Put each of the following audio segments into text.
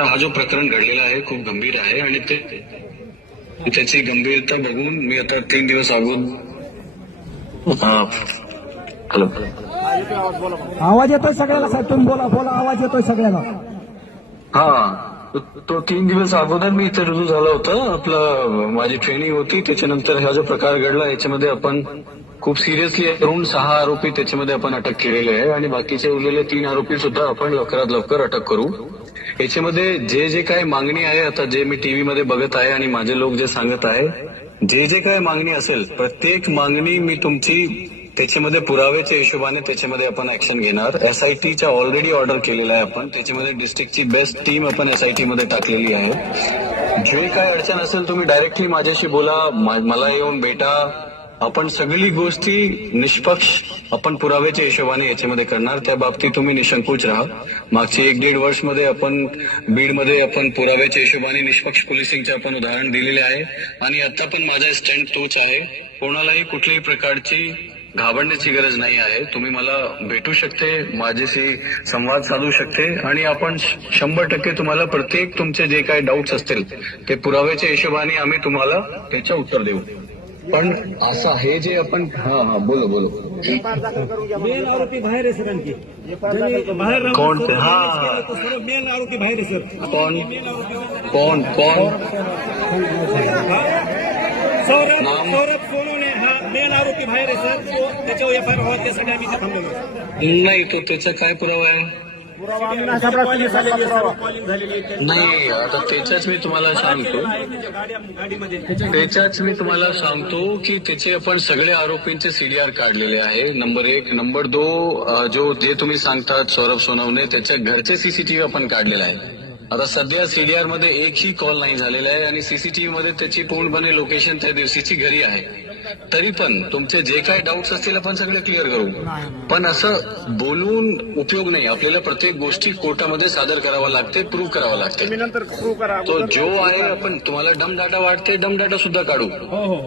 हा जो प्रकरण घडलेला आहे खूप गंभीर आहे आणि त्याची गंभीरता बघून मी आता 3 दिवस अगोदर हॅलो आवाज येतोय सगळ्याला साहेब, तुम्ही बोला बोला, आवाज येतोय सगळ्याला. तो 3 दिवस अगोदर मी इथे रुजू झाला होता. आपलं माझी ट्रेनिंग होती, त्याच्यानंतर हा जो प्रकार घडला याच्यामध्ये आपण खूप सिरियसली करून 6 आरोपी त्याच्यामध्ये आपण अटक केलेले आहे आणि बाकीचे उरलेले 3 आरोपी सुद्धा आपण लवकरात लवकर अटक करू. याच्यामध्ये जे काय मागणी आहे, आता जे मी टीव्ही मध्ये बघत आहे आणि माझे लोक जे सांगत आहे, जे काय मागणी असेल प्रत्येक मागणी मी तुमची त्याच्यामध्ये पुराव्याच्या हिशोबाने त्याच्यामध्ये आपण ऍक्शन घेणार. एसआयटीच्या ऑलरेडी ऑर्डर केलेला आहे आपण, त्याच्यामध्ये डिस्ट्रिक्टची बेस्ट टीम आपण एसआयटी मध्ये टाकलेली आहे. जे काय अडचण असेल तुम्ही डायरेक्टली माझ्याशी बोला, मला येऊन भेटा. आपण सगळी गोष्टी निष्पक्ष आपण पुराव्याच्या हिशोबाने याच्यामध्ये करणार. त्या बाबतीत तुम्ही निशंकोच राहा. मागची 1-1.5 वर्ष मध्ये आपण बीडमध्ये आपण पुराव्याच्या हिशोबाने निष्पक्ष पोलिसिंगचे आपण उदाहरण दिलेले आहे आणि आता पण माझा स्टँड तोच आहे. कोणालाही कुठल्याही प्रकारची घाबरण्याची गरज नाही आहे. तुम्ही मला भेटू शकते, माझ्याशी संवाद साधू शकते आणि आपण 100% तुम्हाला प्रत्येक तुमचे जे काही डाऊट्स असतील ते पुराव्याच्या हिशोबाने आम्ही तुम्हाला त्याचं उत्तर देऊ. पण असं हे जे आपण बोलो मेन आरोपी बाहेर आहे सर, आणखी कोण ते? मेन आरोपी बाहेर आहे सर. कोण सौरभ सोनवणे हा मेन आरोपी बाहेर आहे सर. तो त्याच्यावर एफआयआर व्हावा त्यासाठी आम्ही इथे थांबलो नाही. तो त्याचा काय पुरावा आहे? नाही, आता त्याच्याच मी तुम्हाला सांगतो की त्याचे आपण सगळे आरोपींचे सीडीआर काढलेले आहे. नंबर 1. नंबर 2, जे तुम्ही सांगतात सौरभ सोनवणे, त्याच्या घरचे सीसीटीव्ही आपण काढलेला आहे. आता सध्या सीडीआर मध्ये एकही कॉल नाही झालेला आहे आणि सीसीटीव्ही मध्ये त्याची पूर्णपणे लोकेशन त्या दिवशीची घरी आहे. तरी पण तुमचे जे काही डाऊट्स असतील आपण सगळे क्लिअर करू. पण असं बोलून उपयोग नाही. आपल्याला प्रत्येक गोष्टी कोर्टामध्ये सादर करावा लागते, प्रूव्ह करावं लागते. तो जो आहे आपण तुम्हाला डमडाटा वाटते, डमडाटा सुद्धा काढू.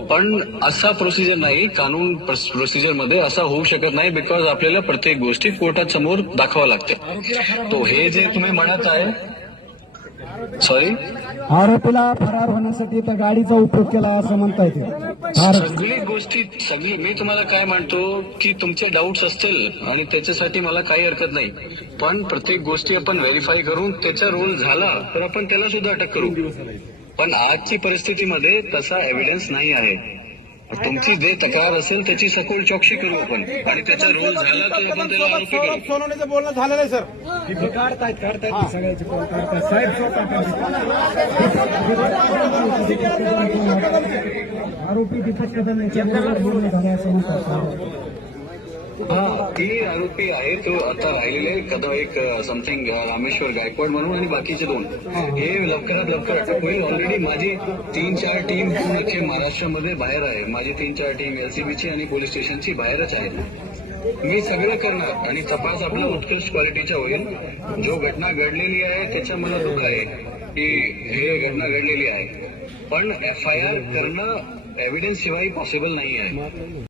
पण असा प्रोसिजर नाही, कानून प्रोसिजर मध्ये असा होऊ शकत नाही. बिकॉज आपल्याला प्रत्येक गोष्टी कोर्टात समोर दाखवावं लागते. तो हे जे तुम्ही म्हणत आहे, सॉरी, आरोपीला फरार होण्यासाठी त्या गाडीचा उपयोग केला असं म्हणता येते. सगळी मी तुम्हाला काय म्हणतो की तुमचे डाऊट्स असतील आणि त्याच्यासाठी मला काही हरकत नाही. पण प्रत्येक गोष्टी आपण व्हेरीफाय करून त्याचा रोल झाला तर आपण त्याला सुद्धा अटक करू. पण आजची परिस्थितीमध्ये तसा एव्हिडन्स नाही आहे. तुमची जे तक्रार असेल त्याची सखोल चौकशी करू आपण आणि त्याचा रोल झाला तर आपण त्याला आरोपी करू. सोनवणेचं बोलणं झालेलं आहे सर. काढतायत सगळ्याचे कॉल काढतायत साहेब. आरोपी दीपक कदम यांच्याबरोबर बोलणं झालं असं म्हणतात. ती आरोपी आहे तो आता राहिलेले कदा एक समथिंग रामेश्वर गायकवाड म्हणून आणि बाकीचे 2 हे लवकरात लवकर अटक होईल. ऑलरेडी माझी 3-4 टीम पूर्ण महाराष्ट्रामध्ये बाहेर आहे. माझी 3-4 टीम एलसीबीची आणि पोलीस स्टेशनची बाहेरच आहे. मी सगळं करणार आणि तपास आपला उत्कृष्ट क्वालिटीचा होईल. जो घटना घडलेली आहे त्याच्या मला दुःख आहे की हे घटना घडलेली आहे. पण एफआयआर करणं एव्हिडन्स शिवाय पॉसिबल नाही आहे.